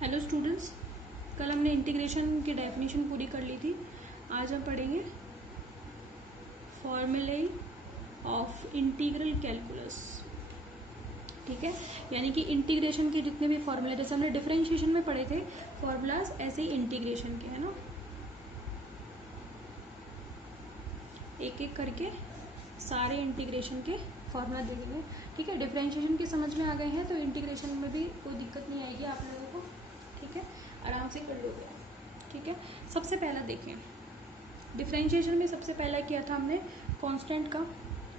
Hello students, कल हमने integration की डेफिनेशन पूरी कर ली थी। आज हम पढ़ेंगे फॉर्मूले ऑफ इंटीग्रल कैलकुलस। ठीक है, यानी कि इंटीग्रेशन के जितने भी फॉर्मूले, जैसे हमने डिफरेंशिएशन में पढ़े थे फॉर्मूलाज, ऐसे ही इंटीग्रेशन के, है ना। एक एक करके सारे इंटीग्रेशन के फॉर्मूला देखेंगे। ठीक है, डिफरेंशिएशन की समझ में आ गए हैं तो इंटीग्रेशन में भी कोई दिक्कत नहीं आएगी आप लोगों को। ठीक है, आराम से कर लोगे। ठीक है, सबसे पहला देखें, डिफरेंशिएशन में सबसे पहला किया था हमने कांस्टेंट का।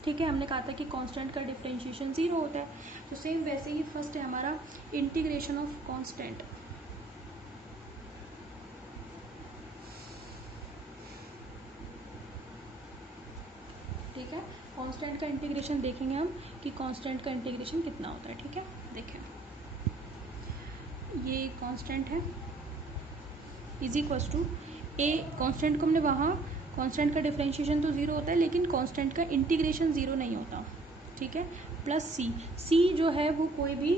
ठीक है, हमने कहा था कि कांस्टेंट का डिफरेंशिएशन 0 होता है। तो सेम वैसे ही फर्स्ट है हमारा इंटीग्रेशन ऑफ कांस्टेंट। ठीक है, कांस्टेंट का इंटीग्रेशन देखेंगे हम कि कांस्टेंट का इंटीग्रेशन कितना होता है। ठीक है, देखें, ये कांस्टेंट है is equal to A. Constant को हमने वहाँ, कांस्टेंट का डिफरेंशिएशन तो 0 होता है लेकिन कांस्टेंट का इंटीग्रेशन 0 नहीं होता। ठीक है, प्लस सी जो है वो कोई भी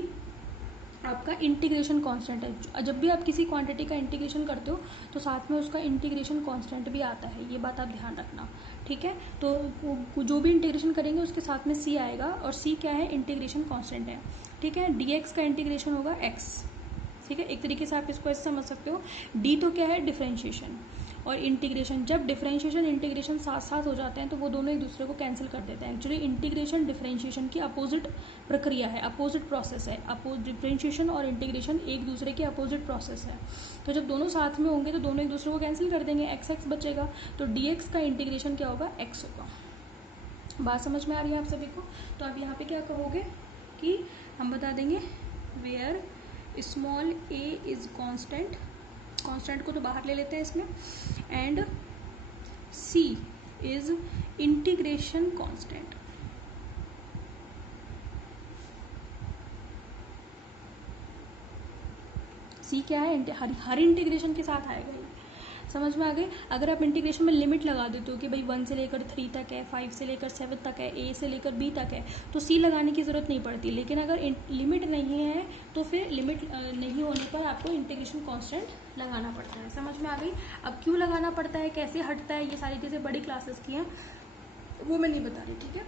आपका इंटीग्रेशन कांस्टेंट है। जब भी आप किसी क्वांटिटी का इंटीग्रेशन करते हो तो साथ में उसका इंटीग्रेशन कांस्टेंट भी आता है, ये बात आप ध्यान रखना। ठीक है, तो जो भी इंटीग्रेशन करेंगे उसके साथ में सी आएगा, और सी क्या है, इंटीग्रेशन कांस्टेंट है। ठीक है, dx का इंटीग्रेशन होगा x। ठीक है, एक तरीके से आप इसको ऐसे समझ सकते हो, डी तो क्या है, डिफरेंशिएशन, और इंटीग्रेशन। जब डिफरेंशिएशन इंटीग्रेशन साथ साथ हो जाते हैं तो वो दोनों एक दूसरे को कैंसिल कर देते हैं। एक्चुअली इंटीग्रेशन डिफरेंशिएशन की अपोजिट प्रक्रिया है, अपोजिट प्रोसेस है। डिफरेंशिएशन और इंटीग्रेशन एक दूसरे के अपोजिट प्रोसेस है। तो जब दोनों साथ में होंगे तो दोनों एक दूसरे को कैंसिल कर देंगे, एक्स एक्स बचेगा, तो dx का इंटीग्रेशन क्या होगा, x होगा। बात समझ में आ रही है आप सभी को। तो आप यहाँ पे क्या कहोगे कि हम बता देंगे where small a is constant, constant को तो बाहर ले लेते हैं इसमें, and c is integration constant. c क्या है, हर इंटीग्रेशन के साथ आएगा ये। समझ में आ गई। अगर आप इंटीग्रेशन में लिमिट लगा देते हो कि भाई 1 से लेकर 3 तक है, 5 से लेकर 7 तक है, a से लेकर b तक है, तो c लगाने की ज़रूरत नहीं पड़ती। लेकिन अगर लिमिट नहीं है तो फिर लिमिट नहीं होने पर आपको इंटीग्रेशन कांस्टेंट लगाना पड़ता है। समझ में आ गई। अब क्यों लगाना पड़ता है, कैसे हटता है, ये सारी चीज़ें बड़ी क्लासेस की हैं, वो मैं नहीं बता रही। ठीक है,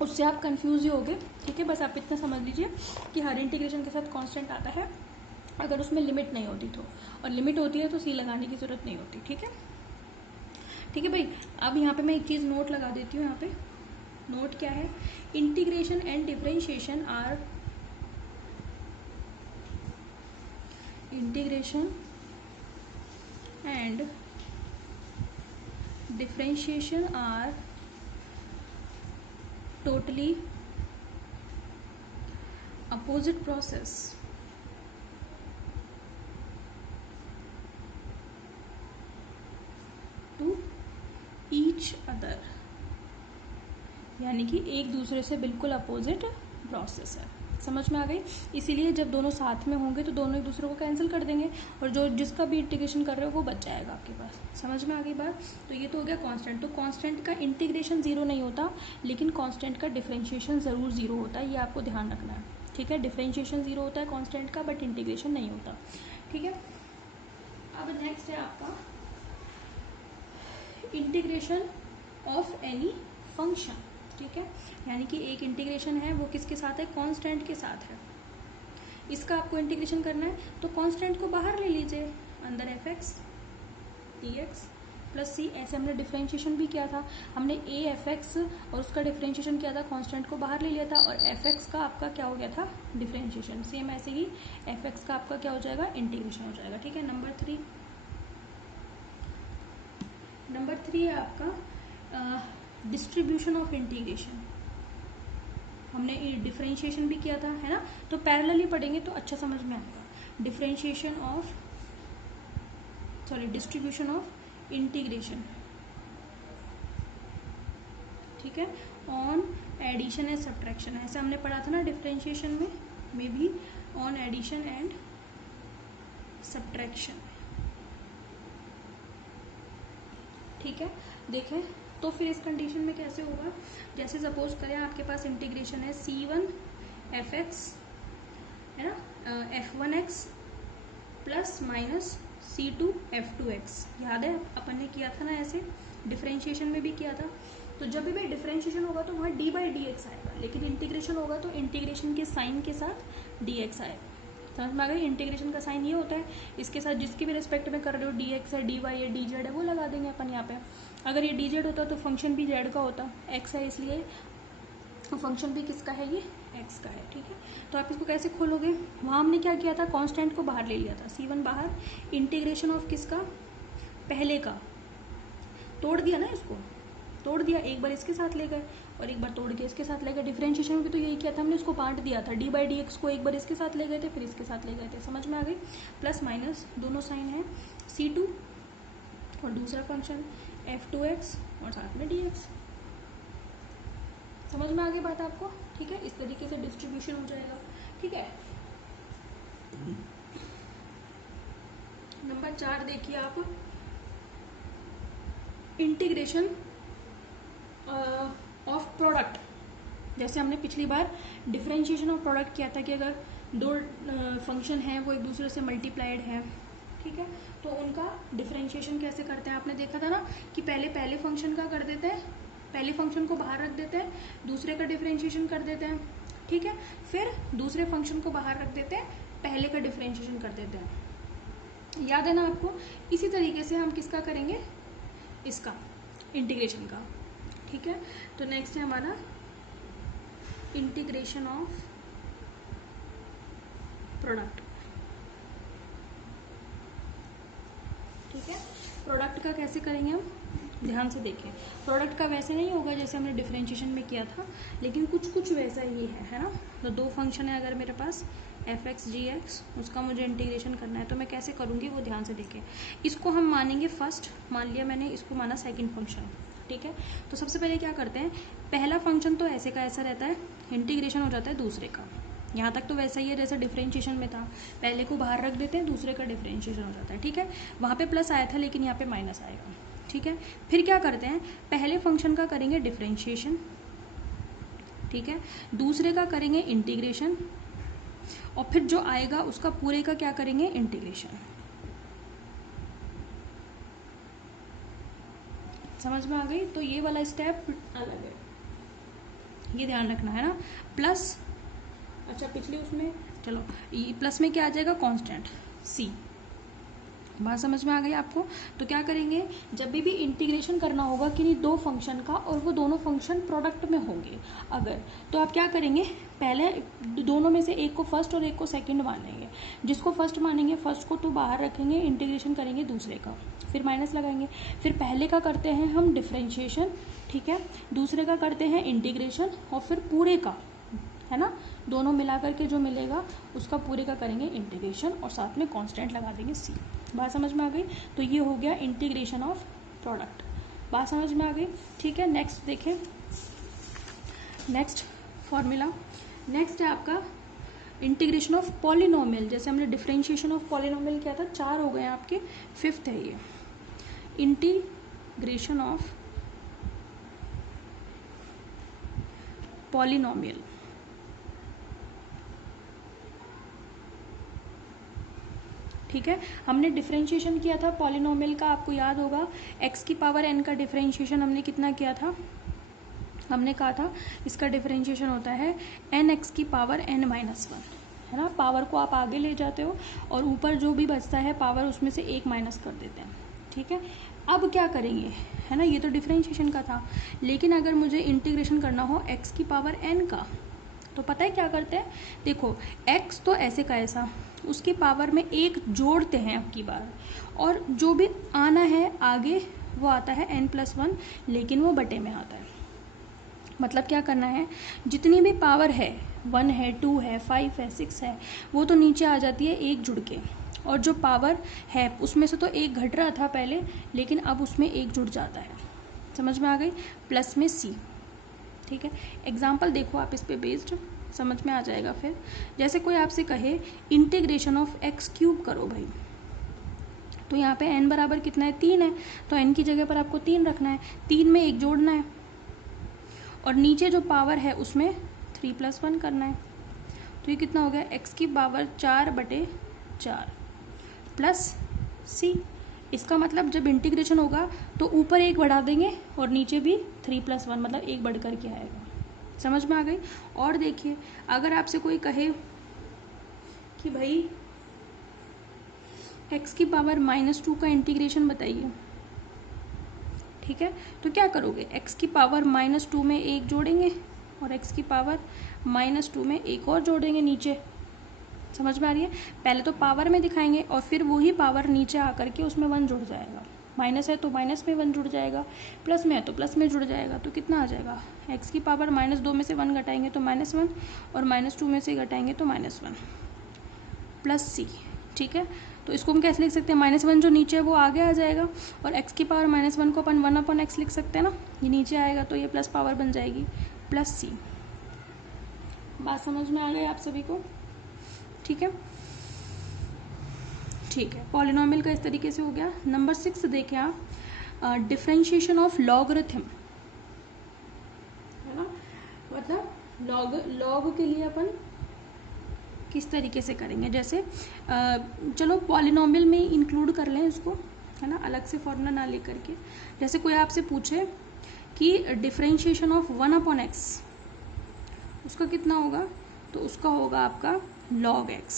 उससे आप कंफ्यूज ही होगे। ठीक है, बस आप इतना समझ लीजिए कि हर इंटीग्रेशन के साथ कांस्टेंट आता है अगर उसमें लिमिट नहीं होती तो, और लिमिट होती है तो सी लगाने की जरूरत नहीं होती। ठीक है, ठीक है भाई। अब यहाँ पे मैं एक चीज़ नोट लगा देती हूँ। यहाँ पे नोट क्या है, integration and differentiation are, integration and differentiation are totally opposite process to each other, यानी कि एक दूसरे से बिल्कुल अपोजिट प्रोसेस है। समझ में आ गई। इसीलिए जब दोनों साथ में होंगे तो दोनों एक दूसरे को कैंसिल कर देंगे, और जो जिसका भी इंटीग्रेशन कर रहे हो वो बच जाएगा आपके पास। समझ में आ गई बात। तो ये तो हो गया कांस्टेंट। तो कांस्टेंट का इंटीग्रेशन 0 नहीं होता, लेकिन कांस्टेंट का डिफरेंशिएशन ज़रूर 0 होता है, ये आपको ध्यान रखना है। ठीक है, डिफरेंशिएशन 0 होता है कांस्टेंट का, बट इंटीग्रेशन नहीं होता। ठीक है, अब नेक्स्ट है आपका इंटीग्रेशन ऑफ एनी फंक्शन। ठीक है, यानी कि एक इंटीग्रेशन है वो किसके साथ है, कांस्टेंट के साथ है। इसका आपको इंटीग्रेशन करना है तो कांस्टेंट को बाहर ले लीजिए, अंदर एफ एक्स dx प्लस सी। ऐसे हमने डिफरेंशिएशन भी किया था, हमने ए एफ एक्स और उसका डिफरेंशिएशन किया था, कांस्टेंट को बाहर ले लिया था, और एफ एक्स का आपका क्या हो गया था, डिफरेंशिएशन। सेम ऐसे ही एफ एक्स का आपका क्या हो जाएगा, इंटीग्रेशन हो जाएगा। ठीक है, नंबर 3 है आपका डिस्ट्रीब्यूशन ऑफ इंटीग्रेशन। हमने डिफरेंशिएशन भी किया था, है ना, तो पैरेलली पढ़ेंगे तो अच्छा समझ में आएगा। Distribution of integration. ठीक है, ऑन एडिशन एंड सब्ट्रैक्शन, ऐसा हमने पढ़ा था ना डिफरेंशिएशन में भी ऑन एडिशन एंड सब्ट्रैक्शन। ठीक है, देखें तो फिर इस कंडीशन में कैसे होगा, जैसे सपोज करें आपके पास इंटीग्रेशन है c1 fx है ना, f1x प्लस माइनस c2f2x। याद है अपन ने किया था ना, ऐसे डिफरेंशिएशन में भी किया था। तो जब भी डिफरेंशिएशन होगा तो वहाँ d/dx आएगा, लेकिन इंटीग्रेशन होगा तो इंटीग्रेशन के साइन के साथ dx आएगा। समझ में आ गई? इंटीग्रेशन का साइन ये होता है, इसके साथ जिसके भी रेस्पेक्ट में कर रहे हो dx है, dy है, dz है, वो लगा देंगे अपन यहाँ पे। अगर ये dz होता तो फंक्शन भी z का होता, x है इसलिए फंक्शन भी किसका है, ये x का है। ठीक है, तो आप इसको कैसे खोलोगे? वहाँ हमने क्या किया था, कांस्टेंट को बाहर ले लिया था, c1 बाहर, इंटीग्रेशन ऑफ किसका, पहले का, तोड़ दिया ना, इसको तोड़ दिया, एक बार इसके साथ ले गए और एक बार तोड़ के इसके साथ ले गए। डिफरेंशिएशन में भी तो यही किया था हमने, इसको बांट दिया था, d/dx को एक बार इसके साथ ले गए थे, फिर इसके साथ ले गए थे। समझ में आ गई? प्लस माइनस दोनों साइन है, c2 और दूसरा फंक्शन f2x और साथ में dx। समझ में आ गई बात आपको? ठीक है, इस तरीके से डिस्ट्रीब्यूशन हो जाएगा। ठीक है, नंबर 4 देखिए आप, इंटीग्रेशन ऑफ प्रोडक्ट। जैसे हमने पिछली बार डिफरेंशिएशन ऑफ प्रोडक्ट किया था कि अगर दो फंक्शन हैं वो एक दूसरे से मल्टीप्लाइड है, ठीक है, तो उनका डिफरेंशिएशन कैसे करते हैं। आपने देखा था ना कि पहले फंक्शन का कर देते हैं, पहले फंक्शन को बाहर रख देते हैं, दूसरे का डिफरेंशिएशन कर देते हैं, ठीक है, फिर दूसरे फंक्शन को बाहर रख देते हैं, पहले का डिफरेंशिएशन कर देते हैं। याद है ना आपको? इसी तरीके से हम किसका करेंगे, इसका इंटीग्रेशन का। ठीक है, तो नेक्स्ट है हमारा इंटीग्रेशन ऑफ प्रोडक्ट। ठीक है, प्रोडक्ट का कैसे करेंगे हम, ध्यान से देखें। प्रोडक्ट का वैसे नहीं होगा जैसे हमने डिफरेंशिएशन में किया था, लेकिन कुछ वैसा ही है ना। तो दो फंक्शन है अगर मेरे पास f(x) g(x), उसका मुझे इंटीग्रेशन करना है, तो मैं कैसे करूँगी वो ध्यान से देखें। इसको हम मानेंगे फर्स्ट, मान लिया मैंने, इसको माना सेकंड फंक्शन। ठीक है, तो सबसे पहले क्या करते हैं, पहला फंक्शन तो ऐसे का ऐसा रहता है, इंटीग्रेशन हो जाता है दूसरे का। यहाँ तक तो वैसा ही है जैसे डिफरेंशिएशन में था, पहले को बाहर रख देते हैं, दूसरे का डिफरेंशिएशन हो जाता है। ठीक है, वहाँ पे प्लस आया था लेकिन यहाँ पे माइनस आएगा। ठीक है, फिर क्या करते हैं, पहले फंक्शन का करेंगे डिफरेंशिएशन, ठीक है, दूसरे का करेंगे इंटीग्रेशन, और फिर जो आएगा उसका पूरे का क्या करेंगे, इंटीग्रेशन। समझ में आ गई? तो ये वाला स्टेप अलग है, ये ध्यान रखना है ना। प्लस, अच्छा पिछले उसमें, चलो ये प्लस में क्या आ जाएगा, कांस्टेंट c। बात समझ में आ गई आपको? तो क्या करेंगे, जब भी इंटीग्रेशन करना होगा किन्हीं दो फंक्शन का और वो दोनों फंक्शन प्रोडक्ट में होंगे अगर, तो आप क्या करेंगे, पहले दोनों में से एक को फर्स्ट और एक को सेकंड मानेंगे। जिसको फर्स्ट मानेंगे फर्स्ट को तो बाहर रखेंगे, इंटीग्रेशन करेंगे दूसरे का, फिर माइनस लगाएंगे। फिर पहले का करते हैं हम डिफरेंशिएशन, ठीक है, दूसरे का करते हैं इंटीग्रेशन, और फिर पूरे का, है ना, दोनों मिला करके जो मिलेगा उसका पूरे का करेंगे इंटीग्रेशन, और साथ में कांस्टेंट लगा देंगे c। बात समझ में आ गई? तो ये हो गया इंटीग्रेशन ऑफ प्रोडक्ट। बात समझ में आ गई? ठीक है, नेक्स्ट देखें, नेक्स्ट फॉर्मूला, नेक्स्ट है आपका इंटीग्रेशन ऑफ पॉलिनोमियल। जैसे हमने डिफरेंशिएशन ऑफ पॉलिनोमियल किया था, 4 हो गए आपके, 5th है ये इंटीग्रेशन ऑफ पॉलिनोमियल। ठीक है, हमने डिफरेंशिएशन किया था पॉलिनोमियल का, आपको याद होगा, x की पावर n का डिफरेंशिएशन हमने कितना किया था, हमने कहा था इसका डिफरेंशिएशन होता है nx की पावर n-1, है ना। पावर को आप आगे ले जाते हो और ऊपर जो भी बचता है पावर उसमें से एक माइनस कर देते हैं। ठीक है, अब क्या करेंगे, है ना, ये तो डिफरेंशिएशन का था, लेकिन अगर मुझे इंटीग्रेशन करना हो x की पावर n का, तो पता है क्या करते हैं, देखो x तो ऐसे का ऐसा, उसकी पावर में एक जोड़ते हैं अब की बार, और जो भी आना है आगे वो आता है n+1, लेकिन वो बटे में आता है। मतलब क्या करना है, जितनी भी पावर है, 1 है, 2 है, 5 है, 6 है, वो तो नीचे आ जाती है एक जुड़ के, और जो पावर है उसमें से तो एक घट रहा था पहले, लेकिन अब उसमें एक जुड़ जाता है। समझ में आ गई? प्लस में c। ठीक है, एग्जाम्पल देखो आप इस पे बेस्ड, समझ में आ जाएगा। फिर जैसे कोई आपसे कहे इंटीग्रेशन ऑफ x³ करो भाई, तो यहाँ पे n बराबर कितना है, 3 है, तो n की जगह पर आपको 3 रखना है, 3 में एक जोड़ना है, और नीचे जो पावर है उसमें 3+1 करना है। तो ये कितना हो गया, एक्स की पावर 4/4 प्लस सी। इसका मतलब जब इंटीग्रेशन होगा तो ऊपर 1 बढ़ा देंगे और नीचे भी 3+1 मतलब 1 बढ़ कर के आएगा। समझ में आ गई। और देखिए अगर आपसे कोई कहे कि भाई x की पावर -2 का इंटीग्रेशन बताइए, ठीक है, तो क्या करोगे, x की पावर -2 में 1 जोड़ेंगे और x की पावर -2 में 1 और जोड़ेंगे नीचे। समझ में आ रही है। पहले तो पावर में दिखाएंगे और फिर वही पावर नीचे आकर के उसमें 1 जुड़ जाएगा। माइनस है तो माइनस में 1 जुड़ जाएगा, प्लस में है तो प्लस में जुड़ जाएगा। तो कितना आ जाएगा, x की पावर -2 में से 1 घटाएंगे तो -1 और -2 में से घटाएंगे तो -1 प्लस सी। ठीक है, तो इसको हम कैसे लिख सकते हैं, -1 जो नीचे है वो आगे आ जाएगा और x की पावर -1 को अपन 1/x लिख सकते हैं ना, ये नीचे आएगा तो ये प्लस पावर बन जाएगी प्लस सी। बात समझ में आ गई आप सभी को। ठीक है, ठीक है, पॉलिनोमियल का इस तरीके से हो गया। नंबर 6 देखें आप, डिफरेंशिएशन ऑफ लॉगरिथम, है ना, मतलब लॉग के लिए अपन किस तरीके से करेंगे। जैसे चलो पॉलिनोमियल में इंक्लूड कर लें इसको, है ना, अलग से फॉर्मूला ना लेकर के। जैसे कोई आपसे पूछे कि डिफरेंशिएशन ऑफ 1/x, उसका कितना होगा, तो उसका होगा आपका log x।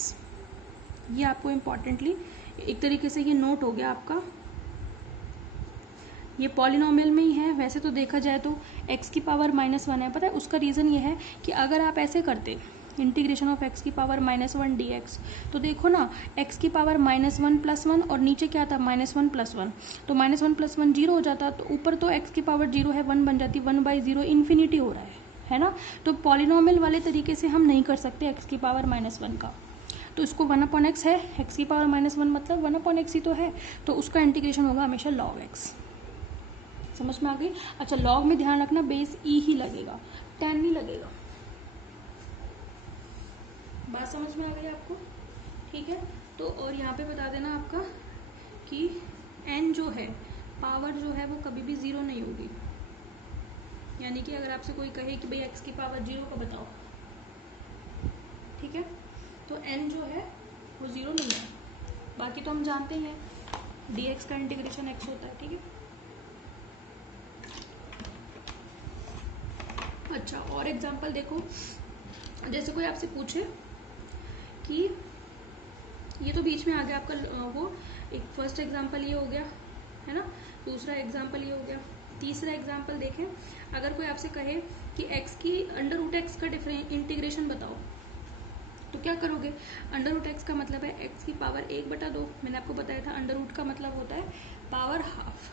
ये आपको इम्पॉर्टेंटली एक तरीके से ये नोट हो गया आपका। ये पॉलिनोमियल में ही है। वैसे तो देखा जाए तो x की पावर -1 है, पता है उसका रीज़न ये है कि अगर आप ऐसे करते इंटीग्रेशन ऑफ x की पावर -1 dx, तो देखो ना x की पावर -1 + 1 और नीचे क्या था -1 + 1, तो -1 + 1 0 हो जाता, तो ऊपर तो x की पावर 0 है 1 बन जाती, 1/0 इन्फिनिटी हो रहा है ना। तो पॉलिनोमियल वाले तरीके से हम नहीं कर सकते x की पावर -1 का, तो इसको 1/x है, x की पावर -1 मतलब 1/x ही तो है, तो उसका इंटीग्रेशन होगा हमेशा log x। समझ में आ गई। अच्छा, log में ध्यान रखना बेस e ही लगेगा, tan नहीं लगेगा। बात समझ में आ गई आपको। ठीक है, तो और यहाँ पे बता देना आपका कि n जो है पावर जो है वो कभी भी 0 नहीं होगी। यानी कि अगर आपसे कोई कहे कि भाई x की पावर 0 को बताओ, ठीक है, तो n जो है वो 0 नहीं है। बाकी तो हम जानते हैं dx का इंटीग्रेशन x होता है। ठीक है, अच्छा और एग्जांपल देखो, जैसे कोई आपसे पूछे कि ये तो बीच में आ गया आपका वो एक फर्स्ट एग्जांपल ये हो गया, है ना, दूसरा एग्जांपल ये हो गया। तीसरा एग्जांपल देखें, अगर कोई आपसे कहे कि x की √x का इंटीग्रेशन बताओ, तो क्या करोगे, √x का मतलब है x की पावर 1/2। मैंने आपको बताया था अंडर का मतलब होता है पावर हाफ।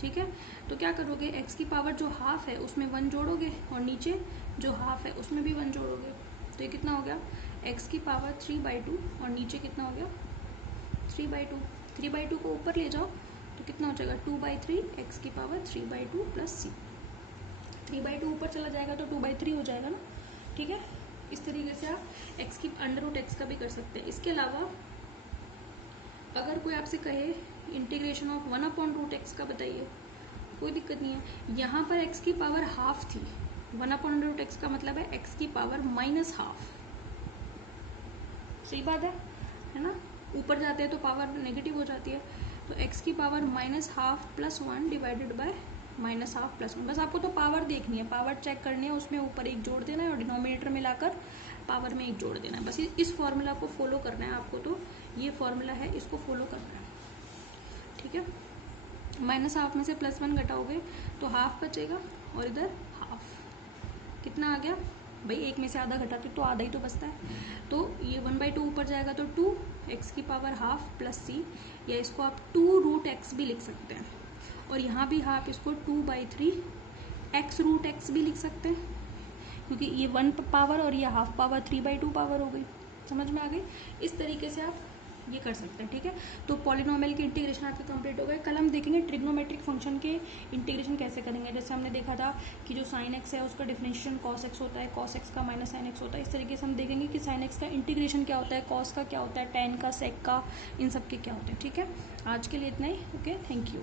ठीक है, तो क्या करोगे, x की पावर जो हाफ है उसमें 1 जोड़ोगे और नीचे जो हाफ है उसमें भी 1 जोड़ोगे, तो ये कितना हो गया, x की पावर 3/2 और नीचे कितना हो गया 3/2। 3/2 को ऊपर ले जाओ तो कितना हो जाएगा 2/3, x की पावर 3/2 प्लस सी। 3/2 ऊपर चला जाएगा तो 2/3 हो जाएगा ना। ठीक है, इस तरीके से आप x की √x का भी कर सकते हैं। इसके अलावा अगर कोई आपसे कहे इंटीग्रेशन ऑफ 1/√x का बताइए, कोई दिक्कत नहीं है। यहाँ पर x की पावर हाफ थी, 1/√x का मतलब है x की पावर -1/2। सही बात है ना, ऊपर जाते हैं तो पावर नेगेटिव हो जाती है, तो x की पावर -1/2 + 1 डिवाइडेड बाय -1/2 + 1। बस आपको तो पावर देखनी है, पावर चेक करनी है, उसमें ऊपर 1 जोड़ देना है और डिनोमिनेटर में लाकर पावर में 1 जोड़ देना है। बस इस फॉर्मूला को फॉलो करना है आपको, तो ये फॉर्मूला है, इसको फॉलो करना है। ठीक है, -1/2 में से +1 घटाओगे तो हाफ बचेगा और इधर हाफ, कितना आ गया भाई, 1 में से आधा घटाते तो आधा ही तो बचता है, तो ये 1/2 ऊपर जाएगा तो 2 x की पावर हाफ प्लस सी, या इसको आप 2√x भी लिख सकते हैं, और यहाँ भी हाफ, इसको 2/3 x√x भी लिख सकते हैं, क्योंकि ये 1 पावर और ये हाफ पावर 3/2 पावर हो गई। समझ में आ गई। इस तरीके से आप ये कर सकते हैं। ठीक है, तो पॉलिनोमियल के इंटीग्रेशन आपके कंप्लीट हो गए। कल हम देखेंगे ट्रिग्नोमेट्रिक फंक्शन के इंटीग्रेशन कैसे करेंगे। जैसे हमने देखा था कि जो साइन एक्स है उसका डिफरेंशिएशन कॉस एक्स होता है, कॉस एक्स का माइनस साइन एक्स होता है। इस तरीके से हम देखेंगे कि साइन एक्स का इंटीग्रेशन क्या होता है, कॉस का क्या होता है, टेन का, सेक का, इन सब के क्या होते हैं। ठीक है, आज के लिए इतना ही। Okay, thank you.